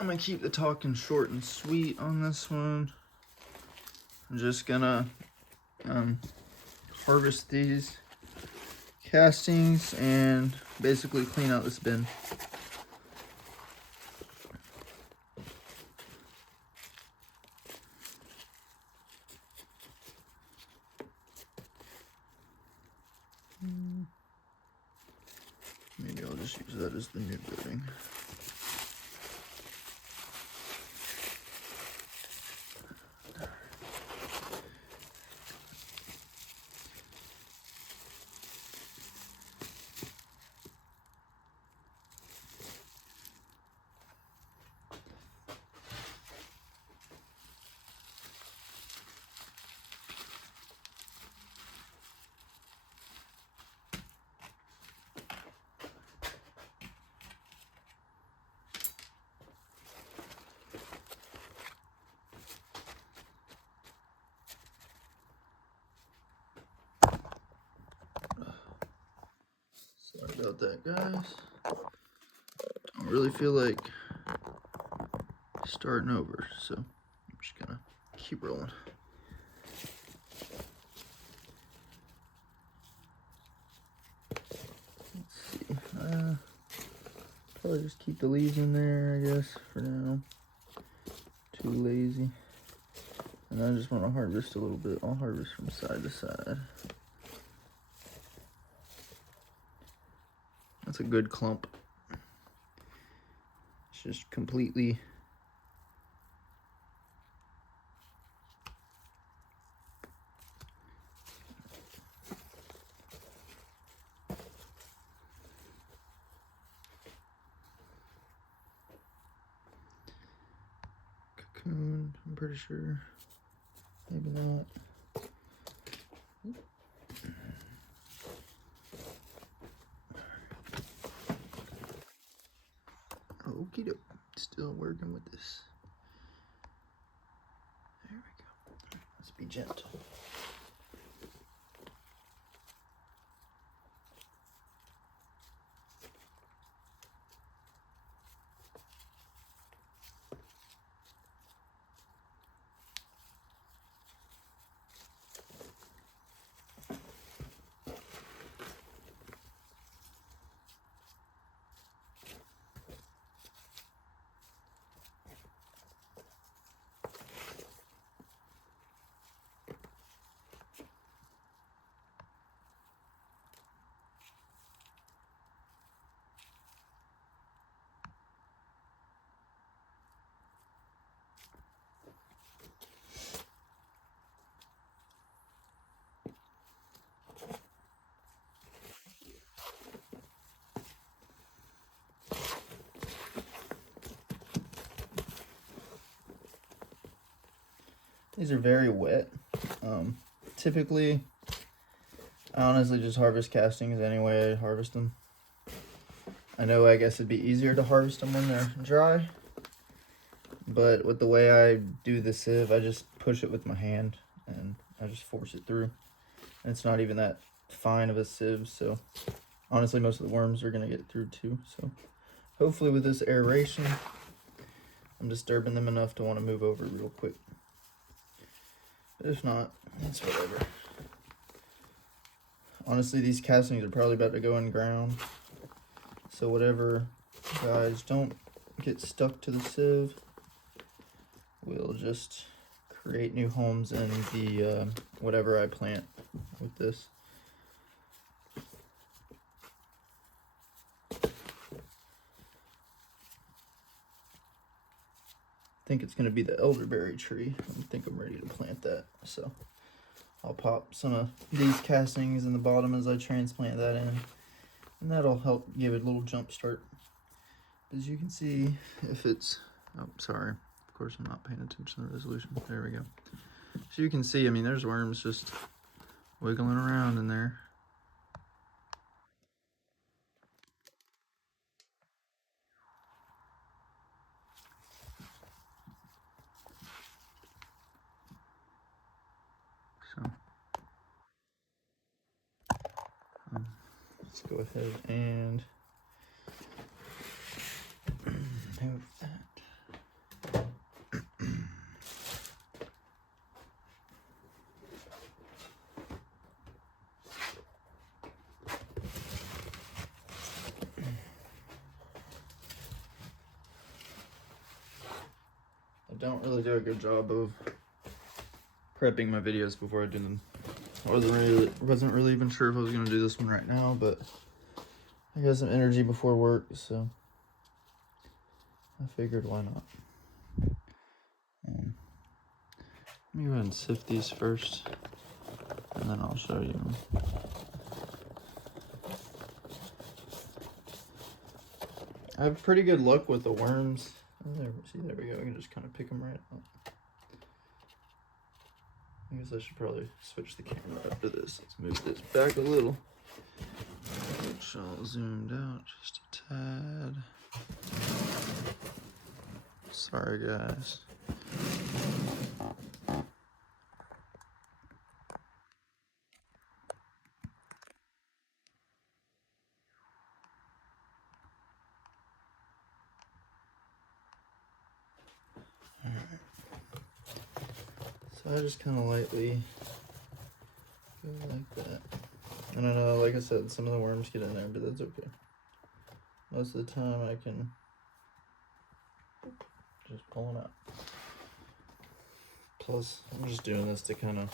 I'm gonna keep the talking short and sweet on this one. I'm just gonna harvest these castings and basically clean out this bin. Maybe I'll just use that as the new building. Sorry about that, guys. Don't really feel like starting over, so I'm just gonna keep rolling. Let's see. Probably just keep the leaves in there, I guess, for now. Too lazy. And I just want to harvest a little bit. I'll harvest from side to side. That's a good clump. It's just completely cocoon, I'm pretty sure. Maybe not. Okie doke. Still working with this. There we go. Let's be gentle. These are very wet. Typically, I honestly just harvest castings any way I harvest them. I know I guess it'd be easier to harvest them when they're dry, but with the way I do the sieve, I just push it with my hand and I just force it through. And it's not even that fine of a sieve, so honestly most of the worms are gonna get through too. So hopefully with this aeration, I'm disturbing them enough to want to move over real quick. But if not, it's whatever. Honestly, these castings are probably about to go in ground. So whatever, guys, don't get stuck to the sieve. We'll just create new homes in the whatever I plant with this. I think it's going to be the elderberry tree. I think I'm ready to plant that. So I'll pop some of these castings in the bottom as I transplant that in. And that'll help give it a little jump start. As you can see, if it's, oh, sorry. Of course, I'm not paying attention to the resolution. There we go. So you can see, I mean, there's worms just wiggling around in there. So let's go ahead and move that. don't really do a good job of prepping my videos before I do them. I wasn't really even sure if I was gonna do this one right now, but I got some energy before work, so I figured why not. Let me go ahead and sift these first, and then I'll show you them. I have pretty good luck with the worms. Oh, there we go. I can just kind of pick them right up. I guess I should probably switch the camera after this. Let's move this back a little. Which I'll zoomed out just a tad. Sorry, guys. Alright. So I just kind of lightly go like that. And I know, like I said, some of the worms get in there, but that's okay. Most of the time I can just pull them out. Plus, I'm just doing this to kind of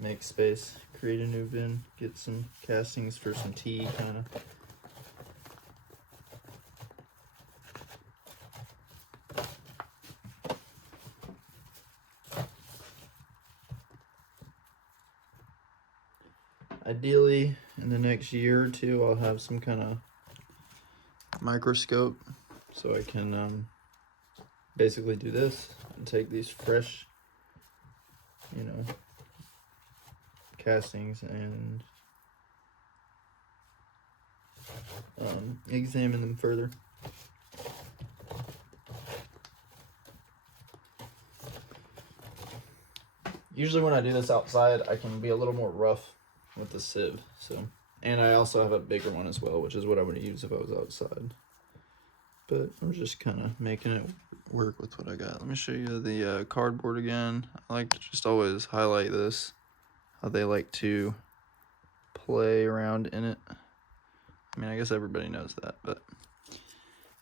make space, create a new bin, get some castings for some tea, kind of. Ideally, in the next year or two, I'll have some kind of microscope so I can basically do this and take these fresh, you know, castings and examine them further. Usually when I do this outside, I can be a little more rough with the sieve, so, and I also have a bigger one as well, which is what I would use if I was outside. But I'm just kind of making it work with what I got. Let me show you the cardboard again. I like to just always highlight this, how they like to play around in it. I mean, I guess everybody knows that, but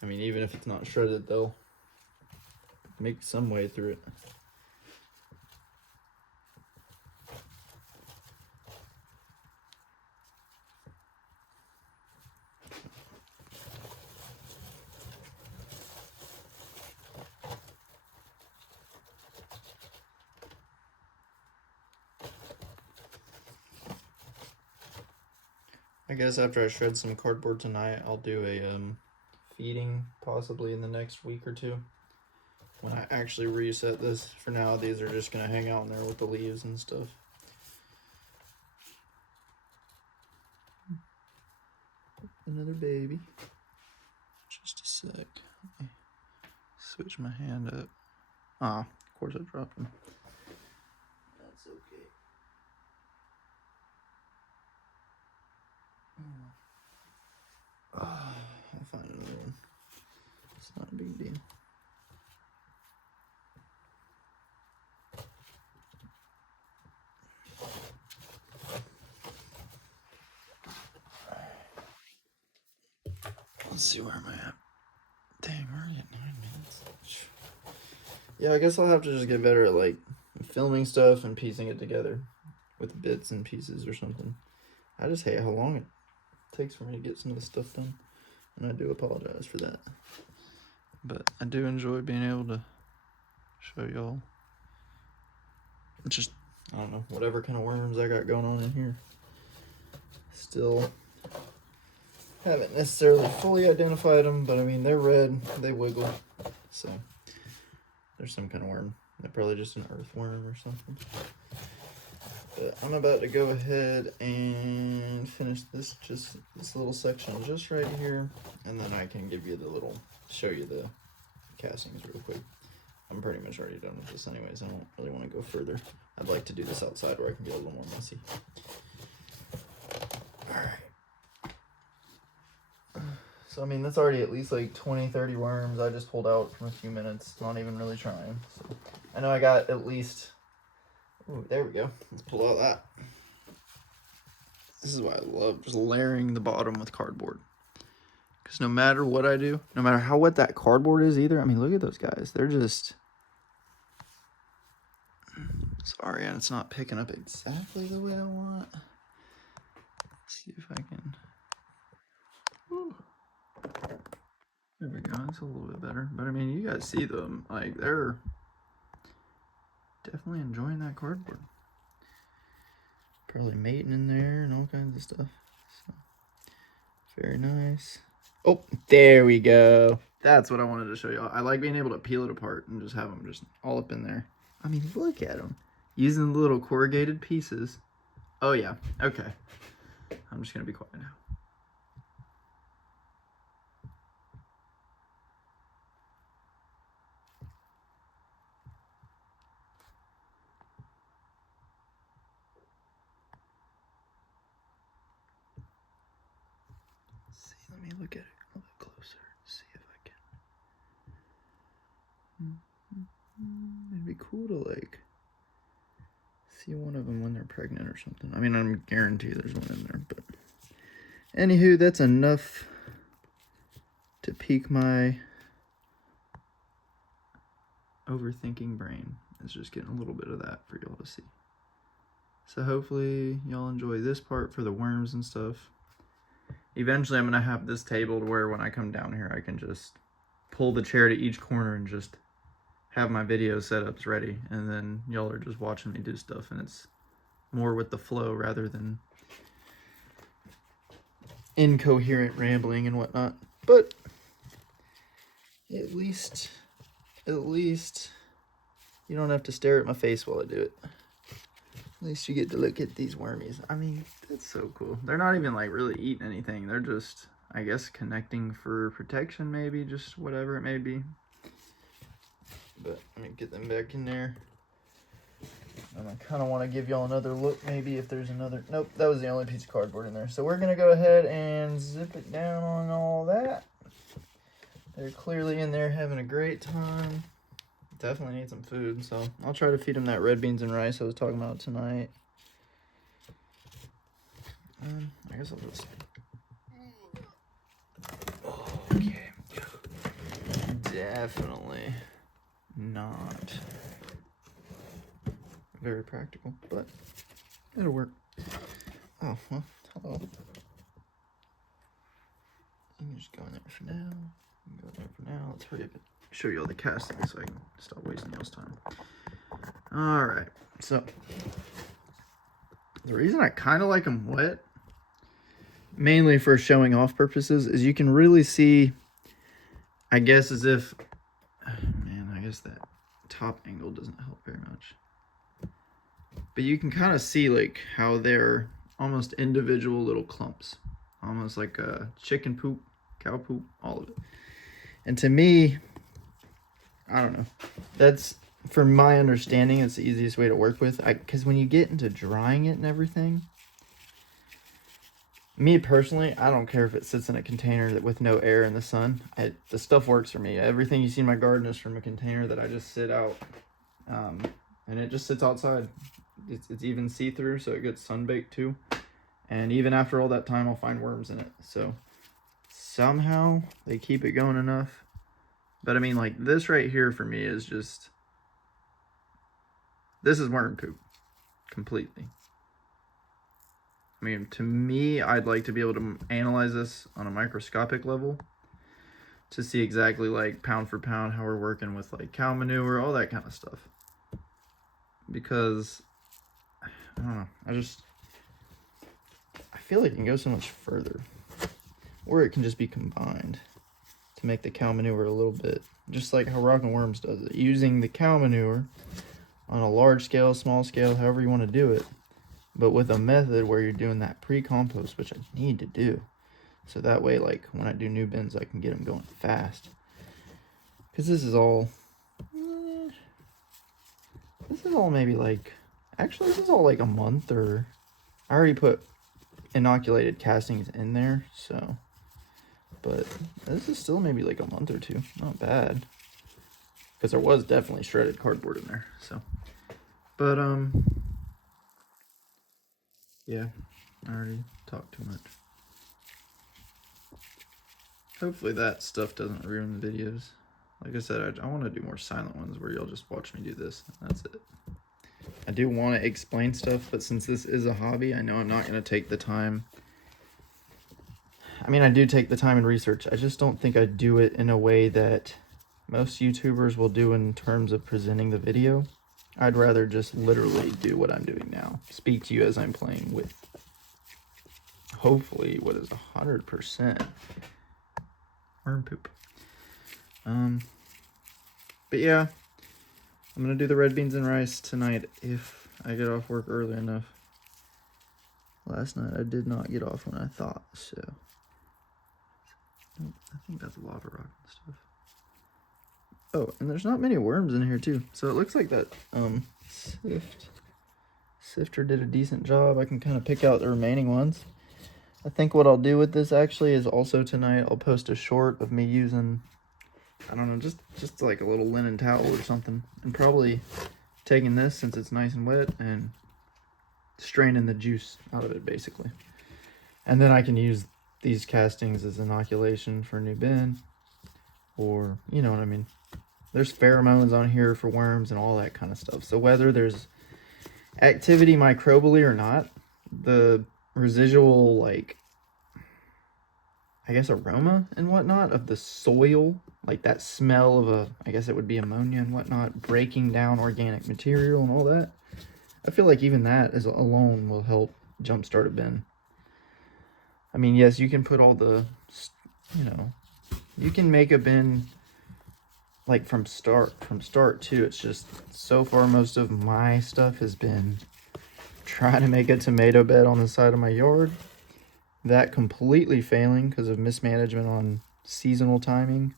I mean, even if it's not shredded, they'll make some way through it. I guess after I shred some cardboard tonight, I'll do a feeding possibly in the next week or two when I actually reset this. For now, these are just gonna hang out in there with the leaves and stuff. Another baby. Just a sec. Let me switch my hand up. Ah, of course I dropped him. That's okay. I'll find another one. It's not a big deal. Let's see, where am I at? Dang, we're already at 9 minutes. Yeah, I guess I'll have to just get better at like filming stuff and piecing it together with bits and pieces or something. I just hate how long it takes for me to get some of the stuff done, and I do apologize for that. But I do enjoy being able to show y'all just, I don't know, whatever kind of worms I got going on in here. Still haven't necessarily fully identified them, but I mean, they're red, they wiggle, so there's some kind of worm. They're probably just an earthworm or something. But I'm about to go ahead and finish this little section just right here, and then I can give you show you the castings real quick. I'm pretty much already done with this anyways. I don't really want to go further. I'd like to do this outside where I can get a little more messy. Alright. So I mean, that's already at least like 20-30 worms I just pulled out from a few minutes, not even really trying. So I know I got at least, ooh, there we go. Let's pull out that. This is why I love just layering the bottom with cardboard. Because no matter what I do, no matter how wet that cardboard is either, I mean, look at those guys. They're just Sorry, and it's not picking up exactly the way I want. Let's see if I can. Whew. There we go, it's a little bit better. But I mean, you guys see them, like they're definitely enjoying that cardboard. Probably mating in there and all kinds of stuff. So, very nice. Oh, there we go. That's what I wanted to show you. I like being able to peel it apart and just have them just all up in there. I mean, look at them. Using the little corrugated pieces. Oh yeah, okay. I'm just gonna be quiet now. See, let me look at it a little bit closer. See if I can. It'd be cool to like see one of them when they're pregnant or something. I mean, I'm guaranteed there's one in there, but anywho, that's enough to pique my overthinking brain. It's just getting a little bit of that for y'all to see. So hopefully y'all enjoy this part for the worms and stuff. Eventually I'm gonna have this table to where when I come down here I can just pull the chair to each corner and just have my video setups ready, and then y'all are just watching me do stuff, and it's more with the flow rather than incoherent rambling and whatnot. But at least you don't have to stare at my face while I do it. At least you get to look at these wormies. I mean, that's so cool. They're not even like really eating anything. They're just, I guess, connecting for protection, maybe, just whatever it may be. But let me get them back in there. And I kind of want to give y'all another look, maybe if there's another. Nope, that was the only piece of cardboard in there. So we're going to go ahead and zip it down on all that. They're clearly in there having a great time. Definitely need some food, so I'll try to feed them that red beans and rice I was talking about tonight. I guess I'll just... Okay. Definitely not very practical, but it'll work. Oh, well, hello. You can just go in there for now. Go in there for now. Let's hurry up and show you all the casting so I can stop wasting y'all's time. All right, so the reason I kind of like them wet, mainly for showing off purposes, is you can really see, I guess, as if, man, I guess that top angle doesn't help very much. But you can kind of see like how they're almost individual little clumps, almost like chicken poop, cow poop, all of it. And to me, I don't know, that's, from my understanding, it's the easiest way to work with. Because when you get into drying it and everything, me personally, I don't care if it sits in a container that with no air in the sun. The stuff works for me. Everything you see in my garden is from a container that I just sit out, and it just sits outside. It's even see-through, so it gets sun-baked too. And even after all that time, I'll find worms in it. So somehow they keep it going enough. But I mean, like this right here for me is just, this is worm poop completely. I mean, to me, I'd like to be able to analyze this on a microscopic level to see exactly like pound for pound how we're working with like cow manure, all that kind of stuff. Because I don't know, I feel like it can go so much further, or it can just be combined to make the cow manure a little bit, just like how Rockin' Worms does it, using the cow manure on a large scale, small scale, however you want to do it, but with a method where you're doing that pre-compost, which I need to do, so that way, like, when I do new bins, I can get them going fast. Because this is all maybe like, actually, this is all like a month, or I already put inoculated castings in there, so, but this is still maybe like a month or two. Not bad, because there was definitely shredded cardboard in there. So, but yeah, I already talked too much. Hopefully that stuff doesn't ruin the videos. Like I said, I want to do more silent ones where y'all just watch me do this, and that's it. I do want to explain stuff, but since this is a hobby, I know I'm not going to take the time. I mean, I do take the time and research. I just don't think I do it in a way that most YouTubers will do in terms of presenting the video. I'd rather just literally do what I'm doing now. Speak to you as I'm playing with, hopefully, what is 100% worm poop. But yeah, I'm going to do the red beans and rice tonight if I get off work early enough. Last night I did not get off when I thought, so. I think that's a lava rock and stuff. Oh, and there's not many worms in here too. So it looks like that sifter did a decent job. I can kind of pick out the remaining ones. I think what I'll do with this actually is also tonight I'll post a short of me using, I don't know, just like a little linen towel or something, and probably taking this, since it's nice and wet, and straining the juice out of it basically. And then I can use these castings as inoculation for a new bin, or you know what I mean. There's pheromones on here for worms and all that kind of stuff. So whether there's activity microbially or not, the residual, like, I guess aroma and whatnot of the soil, like that smell of a, I guess it would be ammonia and whatnot, breaking down organic material and all that, I feel like even that is alone will help jumpstart a bin. I mean, yes, you can put all the, you know, you can make a bin like from start too. It's just so far most of my stuff has been trying to make a tomato bed on the side of my yard, that completely failing because of mismanagement on seasonal timing,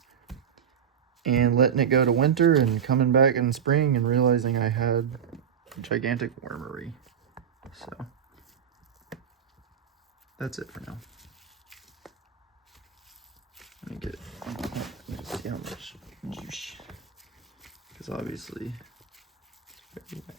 and letting it go to winter and coming back in spring and realizing I had gigantic wormery. So that's it for now. Let me see how much juice, because obviously it's very wet.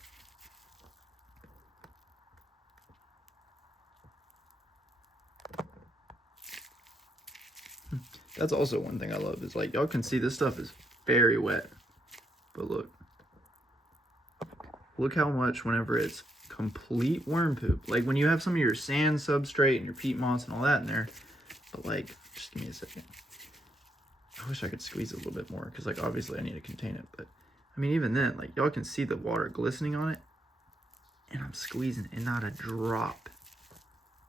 That's also one thing I love, is like y'all can see this stuff is very wet, but look how much whenever it's complete worm poop, like when you have some of your sand substrate and your peat moss and all that in there, but like, just give me a second. I wish I could squeeze it a little bit more, because like obviously I need to contain it, but I mean even then, like y'all can see the water glistening on it, and I'm squeezing and not a drop.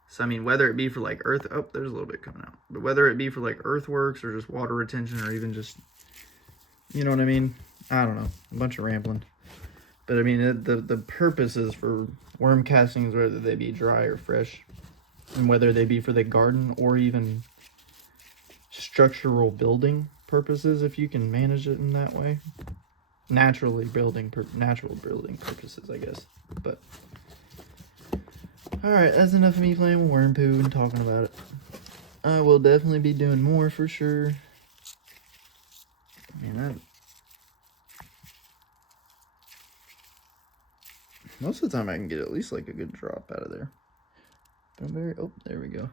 So I mean, whether it be for like earth, oh, there's a little bit coming out, but whether it be for like earthworks or just water retention, or even just, you know what I mean, I don't know, a bunch of rambling. But I mean, the purposes for worm castings, whether they be dry or fresh, and whether they be for the garden or even structural building purposes, if you can manage it in that way, natural building purposes, I guess. But all right, that's enough of me playing with worm poo and talking about it. I will definitely be doing more for sure. Man, most of the time I can get at least like a good drop out of there. But I'm very, oh, there we go.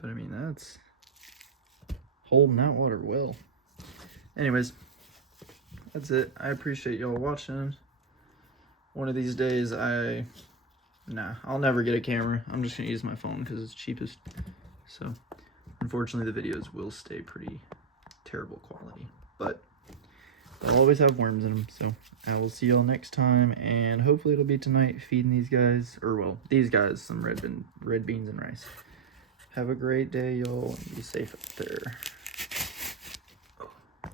But I mean, that's holding that water well. Anyways, that's it. I appreciate y'all watching. One of these days, I'll never get a camera. I'm just gonna use my phone because it's cheapest. So, unfortunately, the videos will stay pretty terrible quality, but they'll always have worms in them. So, I will see y'all next time, and hopefully it'll be tonight feeding these guys, or well, these guys, some red beans and rice. Have a great day, y'all, and be safe up there.